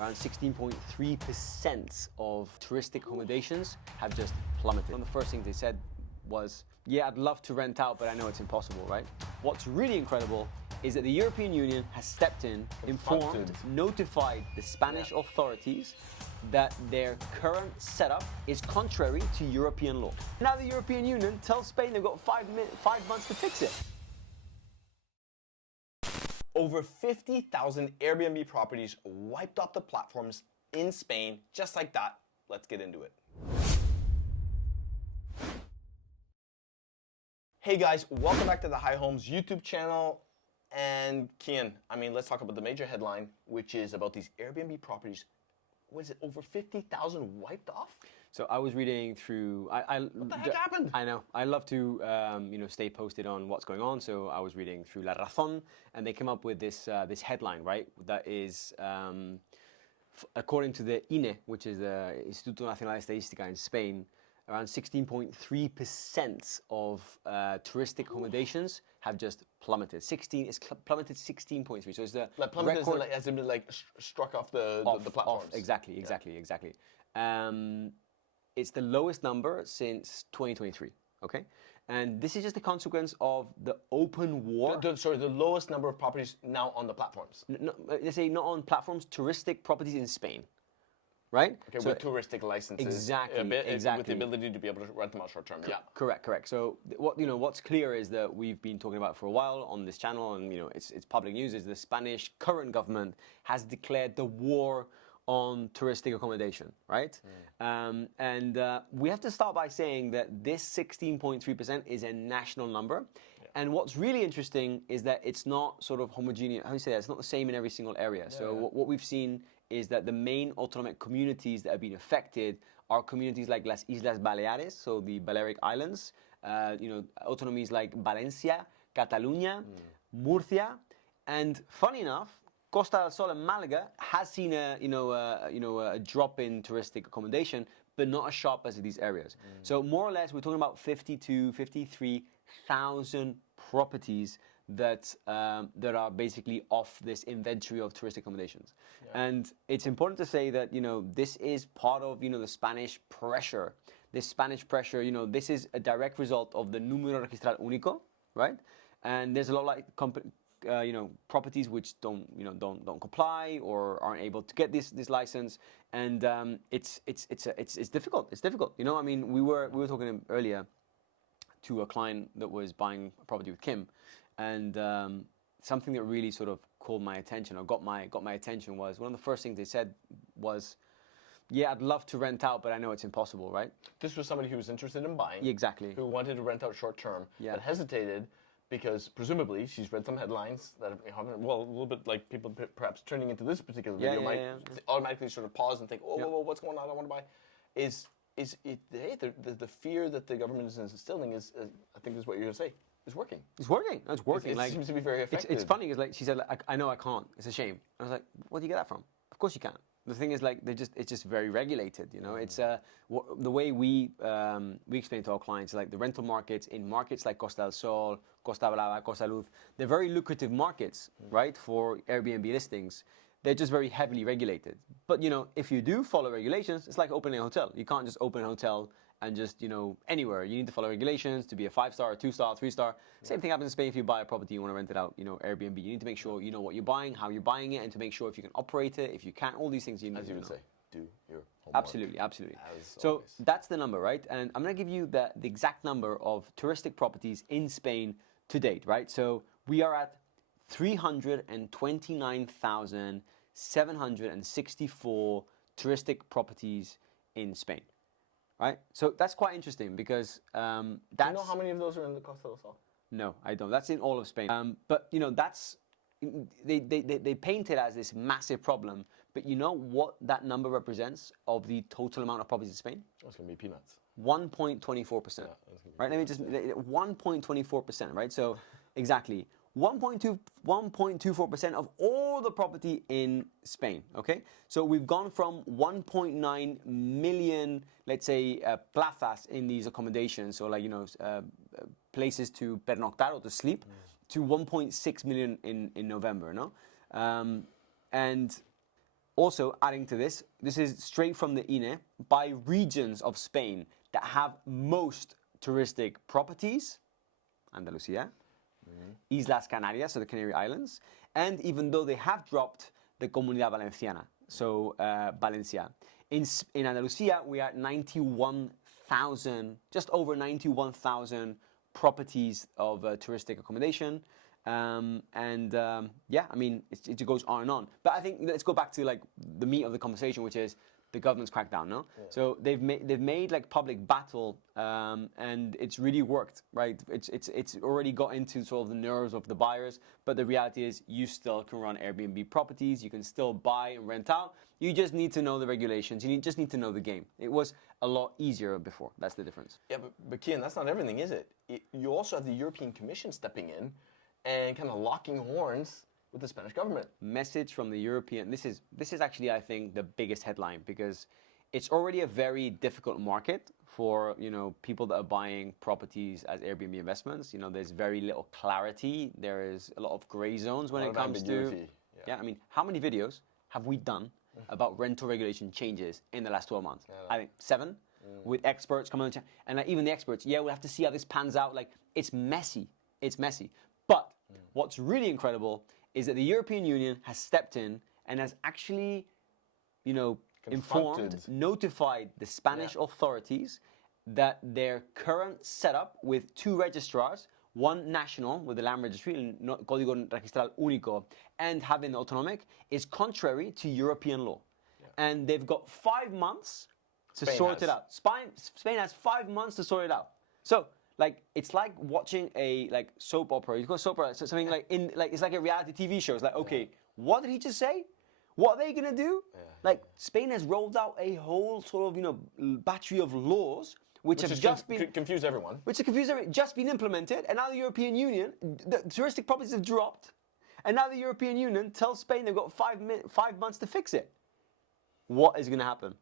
around 16.3% of touristic accommodations have just plummeted. One of the first things they said was, yeah, I'd love to rent out, but I know it's impossible, right? What's really incredible is that the European Union has stepped in, informed, notified the Spanish authorities that their current setup is contrary to European law. Now the European Union tells Spain they've got 5 months to fix it. Over 50,000 Airbnb properties wiped off the platforms in Spain, just like that. Let's get into it. Hey guys, welcome back to the High Homes YouTube channel. And Kian, let's talk about the major headline, which is about these Airbnb properties. What is it, over 50,000 wiped off? So I was reading through. What the heck happened? I know. I love to stay posted on what's going on. So I was reading through La Razón, and they came up with this headline, right? That is, according to the INE, which is the Instituto Nacional de Estadística in Spain, around 16.3% of touristic accommodations have just plummeted. Plummeted 16.3. So it's the like plummeted record, as in struck off the platforms. Exactly. It's the lowest number since 2023. Okay, and this is just a consequence of the open war. The lowest number of properties now on the platforms. They say not on platforms, touristic properties in Spain. Right? Okay, so, with touristic licenses. Exactly. With the ability to be able to rent them out short term. Yeah. Correct. So what's clear is that we've been talking about for a while on this channel, and it's public news, is the Spanish current government has declared the war on touristic accommodation, right? We have to start by saying that this 16.3% is a national number. Yeah. And what's really interesting is that it's not sort of homogeneous. How do you say that? It's not the same in every single area. Yeah, so what we've seen is that the main autonomic communities that have been affected are communities like las Islas Baleares, so the Balearic Islands, autonomies like Valencia, Catalunya, Murcia, and funny enough, Costa del Sol and Malaga has seen a drop in touristic accommodation, but not as sharp as these areas. So more or less, we're talking about 53,000 properties that are basically off this inventory of touristic accommodations. Yeah. And it's important to say that, this is part of, the Spanish pressure. This Spanish pressure, this is a direct result of the Número Registral Único, right? And there's a lot of properties which don't comply or aren't able to get this license, and it's difficult. It's difficult. We were talking earlier to a client that was buying a property with Kim, and something that really sort of called my attention or got my attention was one of the first things they said was, yeah, I'd love to rent out, but I know it's impossible, right? This was somebody who was interested in buying. Exactly. Who wanted to rent out short term, but hesitated because presumably she's read some headlines that have a little bit like people perhaps turning into this particular video might automatically sort of pause and think, whoa, what's going on? I don't want to buy. The fear that the government is instilling is, I think is what you're going to say, is working. It's working. It's working. It seems to be very effective. It's funny because she said, I know I can't. It's a shame. I was like, where do you get that from? Of course you can. The thing is, it's just very regulated. It's the way we explain to our clients, like the rental markets in markets like Costa del Sol, Costa Brava, Costa Luz, they're very lucrative markets, right, for Airbnb listings. They're just very heavily regulated. But if you do follow regulations, it's like opening a hotel. You can't just open a hotel and just anywhere. You need to follow regulations to be a 5-star, 2-star, 3-star. Same thing happens in Spain if you buy a property, you want to rent it out, Airbnb. You need to make sure you know what you're buying, how you're buying it, and to make sure if you can operate it, if you can't, all these things you need to know. As you would say, do your homework. Absolutely. So that's the number, right? And I'm going to give you the exact number of touristic properties in Spain to date, right? So we are at 329,764 touristic properties in Spain. Right, so that's quite interesting because that's. Do you know how many of those are in the Costa del Sol? No, I don't. That's in all of Spain. But that's they paint it as this massive problem. But you know what that number represents of the total amount of properties in Spain? It's going to be peanuts. 1.24%. Right. Let me just 1.24%. Right. So exactly 1.24% of all the property in Spain, okay? So we've gone from 1.9 million, let's say, plazas in these accommodations, so places to pernoctar or to sleep, to 1.6 million in November, no? And Also, adding to this, this is straight from the INE, by regions of Spain that have most touristic properties, Andalusia, Islas Canarias, so the Canary Islands, and even though they have dropped the Comunidad Valenciana, so Valencia. In Andalusia, we are at 91,000, just over 91,000 properties of touristic accommodation. Yeah, I mean, it goes on and on. But I think let's go back to like the meat of the conversation, which is the government's crackdown, no? Yeah. So they've made like public battle, and it's really worked, right? It's already got into sort of the nerves of the buyers. But the reality is, you still can run Airbnb properties. You can still buy and rent out. You just need to know the regulations. You just need to know the game. It was a lot easier before. That's the difference. Yeah, but Kian, that's not everything, is it? You also have the European Commission stepping in and kind of locking horns with the Spanish government. Message from the European. This is actually, I think, the biggest headline, because it's already a very difficult market for, you know, people that are buying properties as Airbnb investments. You know, there's very little clarity. There is a lot of gray zones when it comes to. Yeah, I mean, how many videos have we done about rental regulation changes in the last 12 months? I think 7, with experts coming on, and like, even the experts. Yeah, we'll have to see how this pans out. Like, it's messy. It's messy. But what's really incredible is that the European Union has stepped in and has actually, you know, notified the Spanish authorities that their current setup with 2 registrars, one national with the land registry, Código Registral Único, and having the autonomic, is contrary to European law. Yeah. And they've got 5 months to sort it out. Spain has 5 months to sort it out. So, like, it's like watching a like soap opera. You've got soap opera, so something like it's like a reality TV show. It's like, okay, what did he just say? What are they gonna do? Like, Spain has rolled out a whole sort of, you know, battery of laws which have just been confused everyone. Just been implemented, and now the European Union, the touristic properties have dropped, and now the European Union tells Spain they've got 5 months to fix it. What is gonna happen?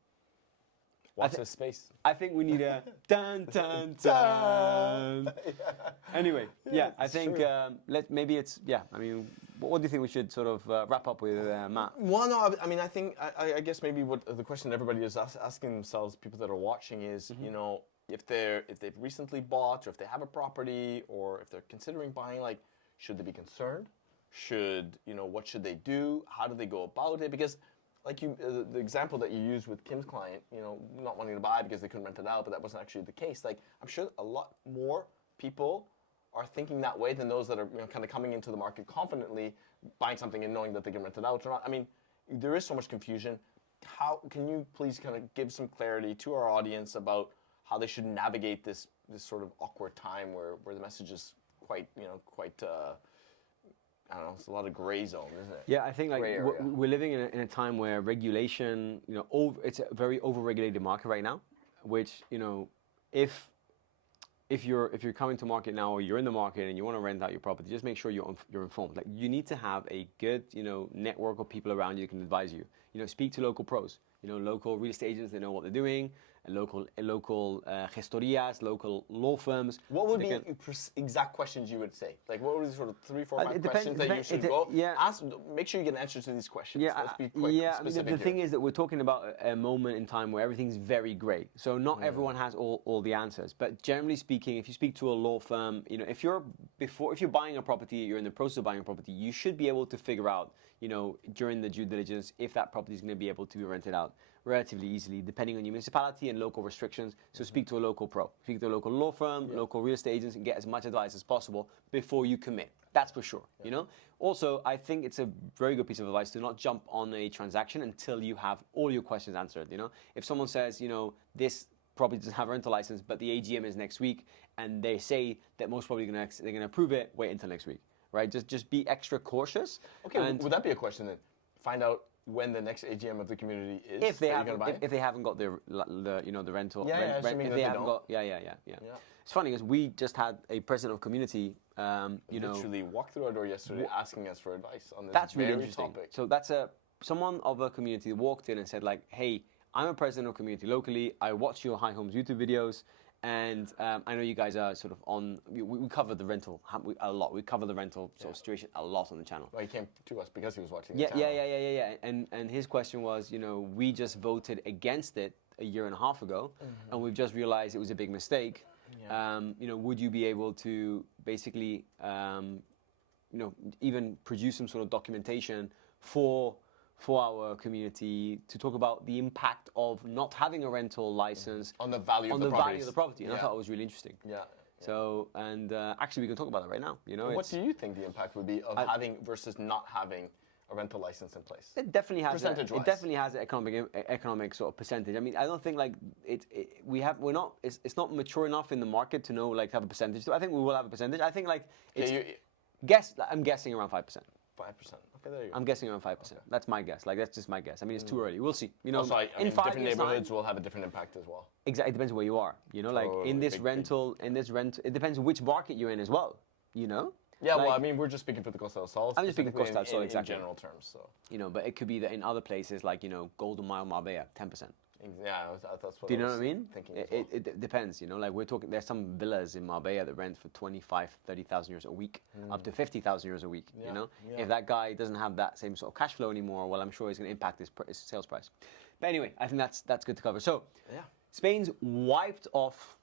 Watch this space. I think we need a dun dun dun. Anyway, yeah, I think maybe it's I mean, what do you think we should sort of wrap up with, Matt? Well, no, I mean, I guess maybe what the question everybody is asking themselves, people that are watching, is you know, if they've recently bought, or if they have a property, or if they're considering buying, like, should they be concerned? What should they do? How do they go about it? Because, like the example that you used with Kim's client, you know, not wanting to buy because they couldn't rent it out, but that wasn't actually the case. Like, I'm sure a lot more people are thinking that way than those that are, you know, kind of coming into the market confidently, buying something and knowing that they can rent it out or not. I mean, there is so much confusion. How can you please kind of give some clarity to our audience about how they should navigate this sort of awkward time where the message is quite I don't know, it's a lot of gray zone, isn't it? Yeah, I think like we're living in a time where regulation, you know, it's a very overregulated market right now, which, you know, if you're coming to market now, or you're in the market and you want to rent out your property, just make sure you're informed. Like, you need to have a good, you know, network of people around you who can advise you. You know, speak to local pros, you know, local real estate agents. They know what they're doing. Local gestorías, local law firms. What would be exact questions you would say? Like, what would be sort of 3, 4, 5 questions that you should go ask? Make sure you get answers to these questions. Yeah, let's be quite specific. The thing is that we're talking about a moment in time where everything's very grey. So not everyone has all the answers. But generally speaking, if you speak to a law firm, you know, if you're buying a property, you're in the process of buying a property, you should be able to figure out, you know, during the due diligence, if that property is going to be able to be rented out relatively easily, depending on your municipality and local restrictions. So speak to a local pro, speak to a local law firm, local real estate agents, and get as much advice as possible before you commit. That's for sure, you know? Also, I think it's a very good piece of advice to not jump on a transaction until you have all your questions answered, you know? If someone says, you know, this property doesn't have a rental license, but the AGM is next week, and they say that most probably they're going to approve it, wait until next week, right? Just be extra cautious. Okay, would that be a question then? Find out when the next AGM of the community is. If they haven't got the you know, the rental. If they haven't got. Yeah. It's funny because we just had a president of community. You know, literally walked through our door yesterday asking us for advice on this. That's really interesting. Topic. So that's someone of a community walked in and said, like, hey, I'm a president of community locally. I watch your High Homes YouTube videos, And I know you guys are sort of on. We cover the rental a lot. We cover the rental sort of situation a lot on the channel. Well, he came to us because he was watching. Yeah. And his question was, we just voted against it a year and a half ago, and we've just realized it was a big mistake. Yeah. Would you be able to basically, even produce some sort of documentation for our community to talk about the impact of not having a rental license on the value of the property. And I thought it was really interesting. Yeah. So, and actually we can talk about it right now. What do you think the impact would be of having versus not having a rental license in place? It definitely has. It definitely has an economic sort of percentage. I mean, I don't think like it's not mature enough in the market to know like have a percentage. So I think we will have a percentage. I think like I'm guessing around 5%. 5%. Okay, there you go. I'm guessing around 5%. Okay. That's my guess. Like that's just my guess. I mean, it's too early. We'll see. Also, I mean, different neighborhoods will have a different impact as well. Exactly. It depends where you are. Like in this rental, it depends which market you're in as well. Yeah, well, I mean, we're just speaking for the Costa del Sol. I'm just speaking for Costa del Sol, exactly. In general terms, so. But it could be that in other places like Golden Mile, Marbella, 10%. Yeah, that's what. Do you know what I mean? Thinking it depends. Like we're talking. There's some villas in Marbella that rent for 30,000 euros a week, up to 50,000 euros a week. Yeah. If that guy doesn't have that same sort of cash flow anymore, well, I'm sure it's going to impact his sales price. But anyway, I think that's good to cover. So, Spain's wiped off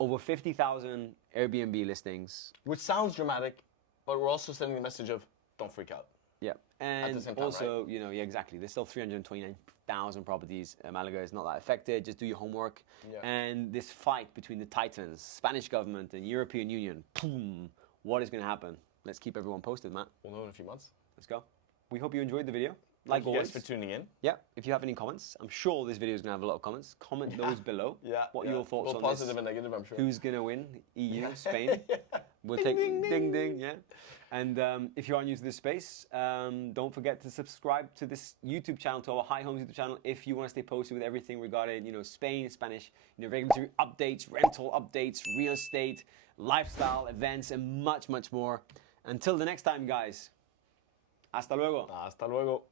over 50,000 Airbnb listings, which sounds dramatic, but we're also sending the message of don't freak out. Yeah, and at the same time, also, right? Exactly. There's still 329,000 properties. Malaga is not that affected. Just do your homework. Yeah. And this fight between the titans, Spanish government and European Union, boom, what is going to happen? Let's keep everyone posted, Matt. We'll know in a few months. Let's go. We hope you enjoyed the video. Thank you guys for tuning in. Yeah. If you have any comments, I'm sure this video is going to have a lot of comments. Comment those below. What your thoughts on this? Positive and negative, I'm sure. Who's going to win? EU, Spain? We'll take ding, yeah. And if you are new to this space, don't forget to subscribe to this YouTube channel, to our High Homes YouTube channel, if you want to stay posted with everything regarding, Spain, Spanish, regulatory updates, rental updates, real estate, lifestyle, events, and much, much more. Until the next time, guys. Hasta luego. Hasta luego.